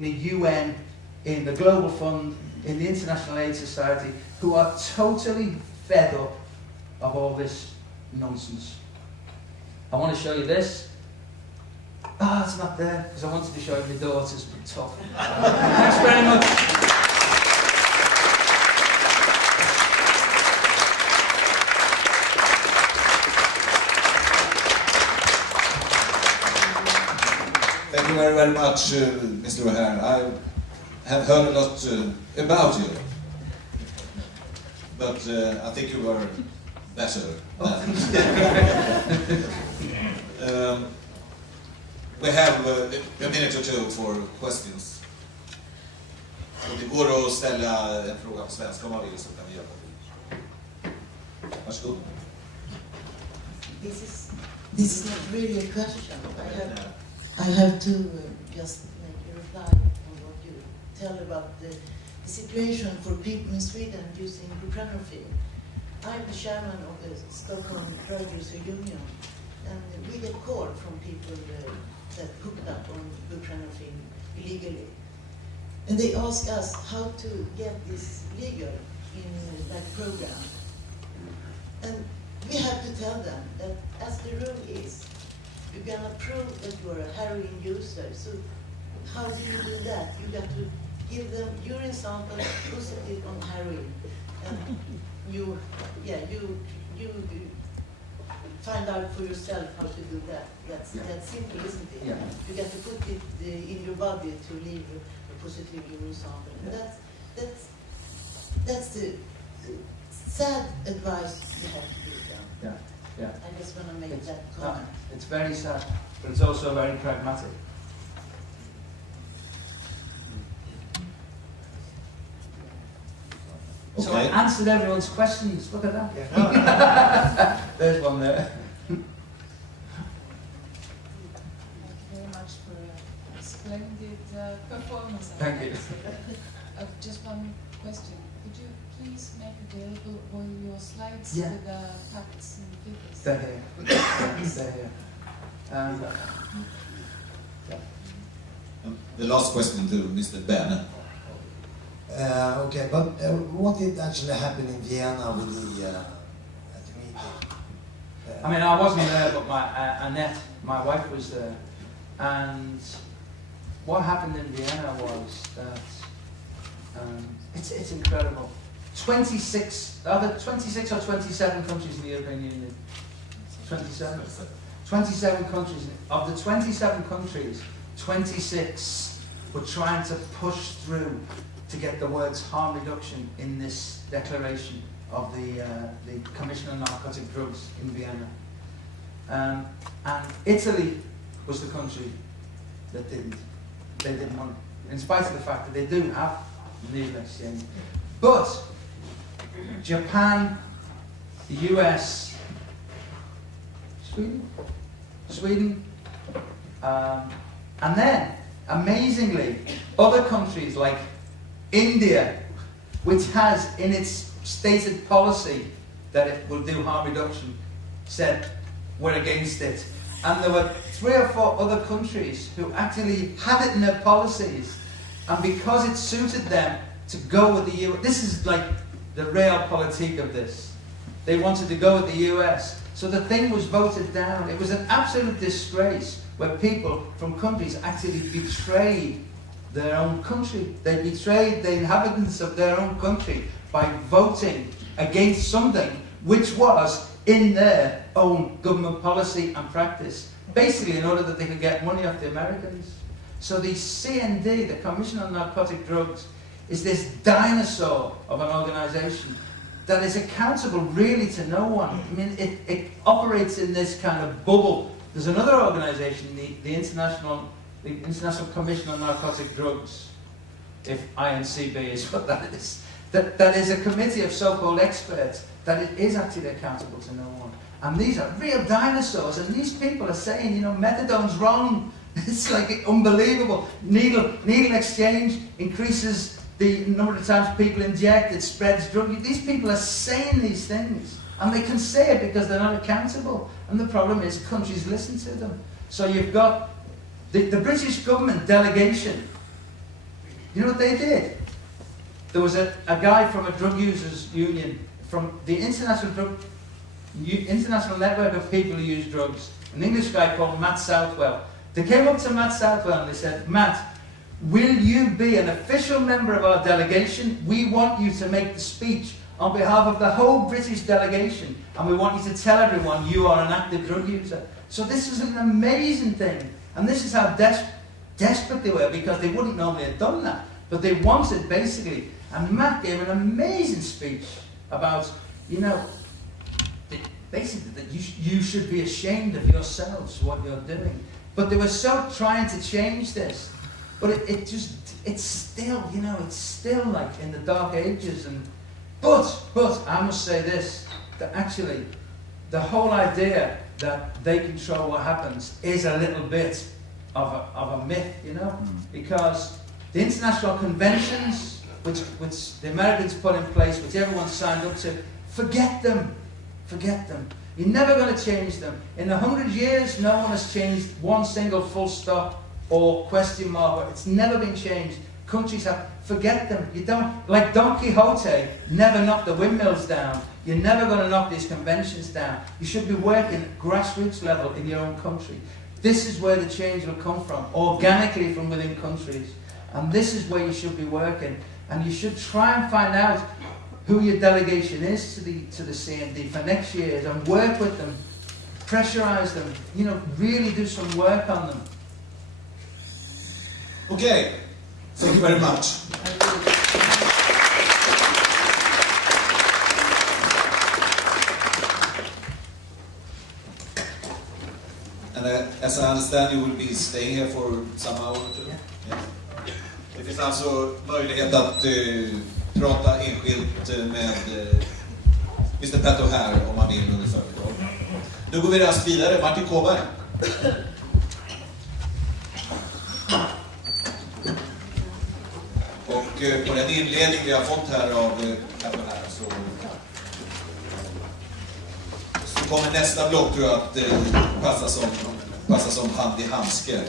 the UN, in the Global Fund, in the International Aid Society, who are totally fed up of all this nonsense. I want to show you this. Ah, it's not there, because I wanted to show you my daughters, but tough. Thanks very much. Thank you very, very much, Mr. O'Hare. I have heard a lot about you, but I think you were better than. We have a minute or two for questions. Så det går att ställa en fråga på svenska om man vill, så kan vi hjälpa till. Varsågod. This is not really a question. I have to just make a reply on what you tell about the situation for people in Sweden using buprenorphine. I'm the chairman of the Stockholm Drug User Union, and we get calls from people that hooked up on buprenorphine illegally. And they ask us how to get this legal in that program. And we have to tell them that as the rule is, you cannot prove that you are a heroin user. So how do you do that? You got to give them urine sample positive on heroin. And you find out for yourself how to do that. That's simple, isn't it? Yeah. You got to put it in your body to leave a positive urine sample. And that's the sad advice you have to give them. Yeah, yeah. I just want to make that comment. It's very sad, but it's also very pragmatic. Okay. So I answered everyone's questions. Look at that. Yeah. There's one there. Thank you very much for a splendid performance. Thank you. Just one question. Could you please make available all your slides Yeah. with the facts and figures? They're here. They're here. The last question to Mr. Ben. Okay, but what did actually happen in Vienna with the at the meeting? I mean, I wasn't there, but my Annette, my wife, was there. And what happened in Vienna was that it's incredible. 26 or 27 countries in the European Union. 27. 27 countries. Of the 27 countries, 26 were trying to push through to get the words harm reduction in this declaration of the Commission on Narcotic Drugs in Vienna. And Italy was the country that didn't. They didn't want it, in spite of the fact that they do have needle exchange. But Japan, the US, Sweden, and then, amazingly, other countries like India, which has in its stated policy that it will do harm reduction, said we're against it. And there were 3 or 4 other countries who actually had it in their policies, and because it suited them to go with the US, this is like the realpolitik of this. They wanted to go with the US, so the thing was voted down. It was an absolute disgrace where people from countries actually betrayed their own country. They betrayed the inhabitants of their own country by voting against something which was in their own government policy and practice, basically in order that they could get money off the Americans. So the CND, the Commission on Narcotic Drugs, is this dinosaur of an organisation that is accountable really to no one. I mean, it operates in this kind of bubble. There's another organisation, the International Commission on Narcotic Drugs, if INCB is what that is, that is a committee of so-called experts that it is actually accountable to no one. And these are real dinosaurs, and these people are saying, you know, methadone's wrong. It's like unbelievable. Needle exchange increases the number of times people inject, it spreads drug use. These people are saying these things, and they can say it because they're not accountable. And the problem is countries listen to them. So you've got the British government delegation You know what they did? There was a guy from a drug users union, from the International Network of People Who Use Drugs, an English guy called Matt Southwell. They came up to Matt Southwell and they said, Matt, will you be an official member of our delegation? We want you to make the speech on behalf of the whole British delegation, and we want you to tell everyone you are an active drug user. So this is an amazing thing, and this is how desperate they were, because they wouldn't normally have done that, but they wanted basically. And Matt gave an amazing speech about, basically that you should be ashamed of yourselves, what you're doing. But they were so trying to change this, but it's still like in the dark ages. But I must say this, that actually the whole idea that they control what happens is a little bit of a myth, because the international conventions which the Americans put in place, which everyone signed up to, forget them. You're never going to change them. In 100 years, no one has changed one single full stop or question mark. It's never been changed. Countries have, forget them. You don't, like Don Quixote, never knock the windmills down. You're never going to knock these conventions down. You should be working at grassroots level in your own country. This is where the change will come from, organically from within countries. And this is where you should be working. And you should try and find out who your delegation is to the CND for next year, and work with them, pressurize them, really do some work on them. Okay, thank you very much. And as I understand, you will be staying here for some hours. Yeah. Det finns alltså möjlighet att prata enskilt med Mr. Patrik här om man vill under förmiddagen. Nu går vi raskt vidare. Martin Kåberg. Och på den inledning vi har fått här av Patrik här så kommer nästa block, tror jag, att passa som hand i handske.